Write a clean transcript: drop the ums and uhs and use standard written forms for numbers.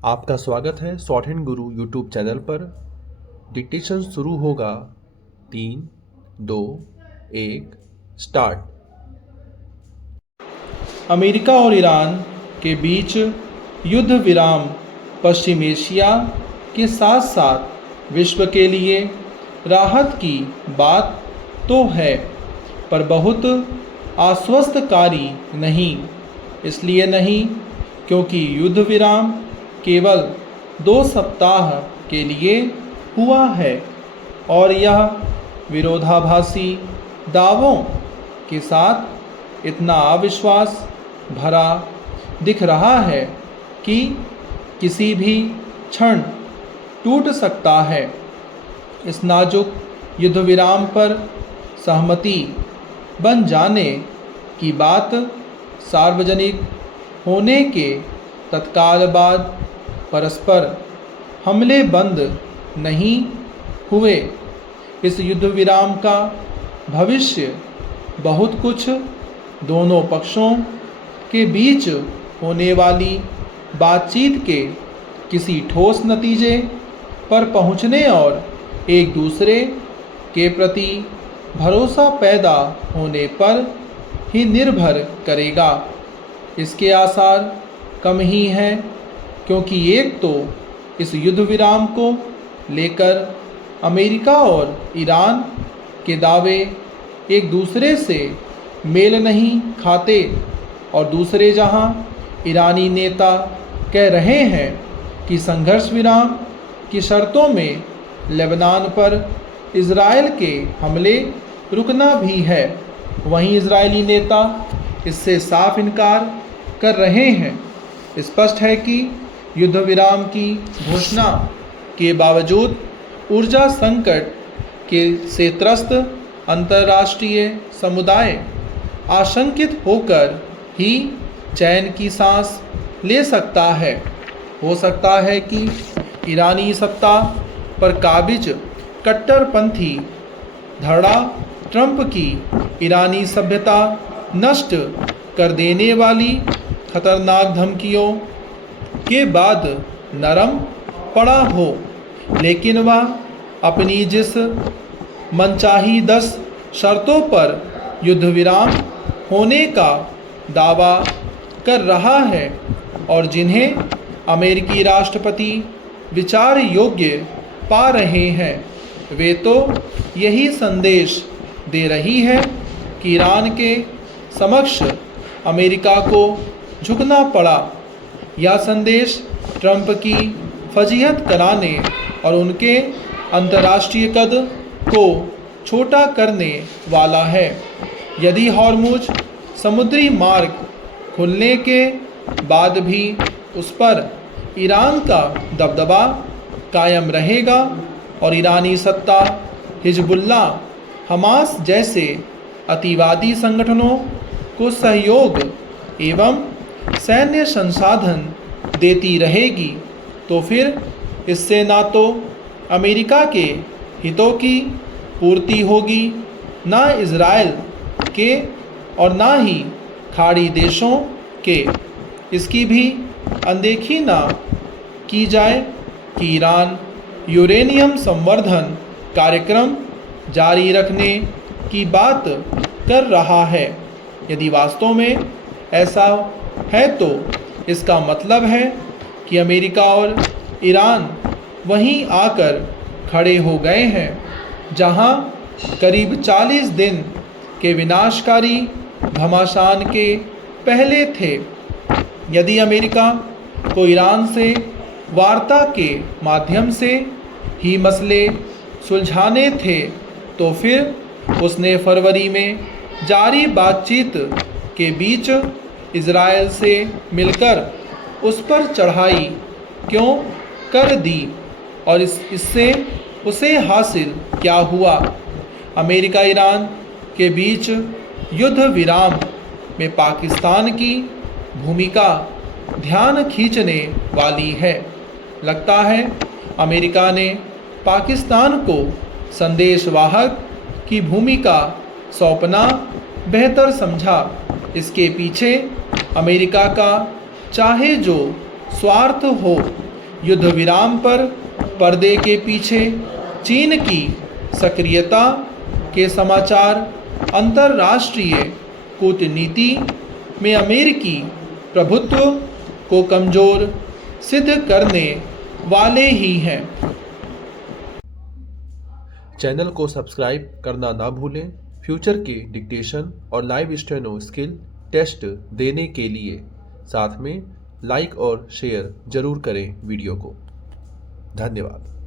आपका स्वागत है शॉर्ट हैंड गुरु यूट्यूब चैनल पर। डिक्टेशन शुरू होगा। 3, 2, 1 स्टार्ट। अमेरिका और ईरान के बीच युद्ध विराम पश्चिम एशिया के साथ साथ विश्व के लिए राहत की बात तो है, पर बहुत आश्वस्तकारी नहीं। इसलिए नहीं क्योंकि युद्ध विराम केवल 2 सप्ताह के लिए हुआ है और यह विरोधाभासी दावों के साथ इतना अविश्वास भरा दिख रहा है कि किसी भी क्षण टूट सकता है। इस नाजुक युद्ध विराम पर सहमति बन जाने की बात सार्वजनिक होने के तत्काल बाद परस्पर हमले बंद नहीं हुए। इस युद्ध विराम का भविष्य बहुत कुछ दोनों पक्षों के बीच होने वाली बातचीत के किसी ठोस नतीजे पर पहुंचने और एक दूसरे के प्रति भरोसा पैदा होने पर ही निर्भर करेगा। इसके आसार कम ही हैं, क्योंकि एक तो इस युद्ध विराम को लेकर अमेरिका और ईरान के दावे एक दूसरे से मेल नहीं खाते और दूसरे जहां ईरानी नेता कह रहे हैं कि संघर्ष विराम की शर्तों में लेबनान पर इजराइल के हमले रुकना भी है, वहीं इजरायली नेता इससे साफ इनकार कर रहे हैं। स्पष्ट है कि युद्ध विराम की घोषणा के बावजूद ऊर्जा संकट से त्रस्त अंतर्राष्ट्रीय समुदाय आशंकित होकर ही चैन की सांस ले सकता है। हो सकता है कि ईरानी सत्ता पर काबिज कट्टरपंथी धड़ा ट्रंप की ईरानी सभ्यता नष्ट कर देने वाली खतरनाक धमकियों के बाद नरम पड़ा हो, लेकिन वह अपनी जिस मनचाही 10 शर्तों पर युद्ध विराम होने का दावा कर रहा है और जिन्हें अमेरिकी राष्ट्रपति विचार योग्य पा रहे हैं, वे तो यही संदेश दे रही है कि ईरान के समक्ष अमेरिका को झुकना पड़ा। यह संदेश ट्रंप की फजीहत कराने और उनके अंतर्राष्ट्रीय कद को छोटा करने वाला है। यदि हॉर्मुज समुद्री मार्ग खुलने के बाद भी उस पर ईरान का दबदबा कायम रहेगा और ईरानी सत्ता हिजबुल्लाह, हमास जैसे अतिवादी संगठनों को सहयोग एवं सैन्य संसाधन देती रहेगी, तो फिर इससे ना तो अमेरिका के हितों की पूर्ति होगी, ना इजराइल के और ना ही खाड़ी देशों के। इसकी भी अनदेखी ना की जाए कि ईरान यूरेनियम संवर्धन कार्यक्रम जारी रखने की बात कर रहा है। यदि वास्तव में ऐसा है तो इसका मतलब है कि अमेरिका और ईरान वहीं आकर खड़े हो गए हैं जहां करीब 40 दिन के विनाशकारी घमासान के पहले थे। यदि अमेरिका को ईरान से वार्ता के माध्यम से ही मसले सुलझाने थे, तो फिर उसने फरवरी में जारी बातचीत के बीच इजराइल से मिलकर उस पर चढ़ाई क्यों कर दी और इससे उसे हासिल क्या हुआ। अमेरिका ईरान के बीच युद्ध विराम में पाकिस्तान की भूमिका ध्यान खींचने वाली है। लगता है अमेरिका ने पाकिस्तान को संदेशवाहक की भूमिका सौंपना बेहतर समझा। इसके पीछे अमेरिका का चाहे जो स्वार्थ हो, युद्ध विराम पर पर्दे के पीछे चीन की सक्रियता के समाचार अंतर्राष्ट्रीय कूटनीति में अमेरिकी प्रभुत्व को कमज़ोर सिद्ध करने वाले ही हैं। चैनल को सब्सक्राइब करना ना भूलें। फ्यूचर के डिक्टेशन और लाइव स्टेनो स्किल टेस्ट देने के लिए साथ में लाइक और शेयर जरूर करें वीडियो को। धन्यवाद।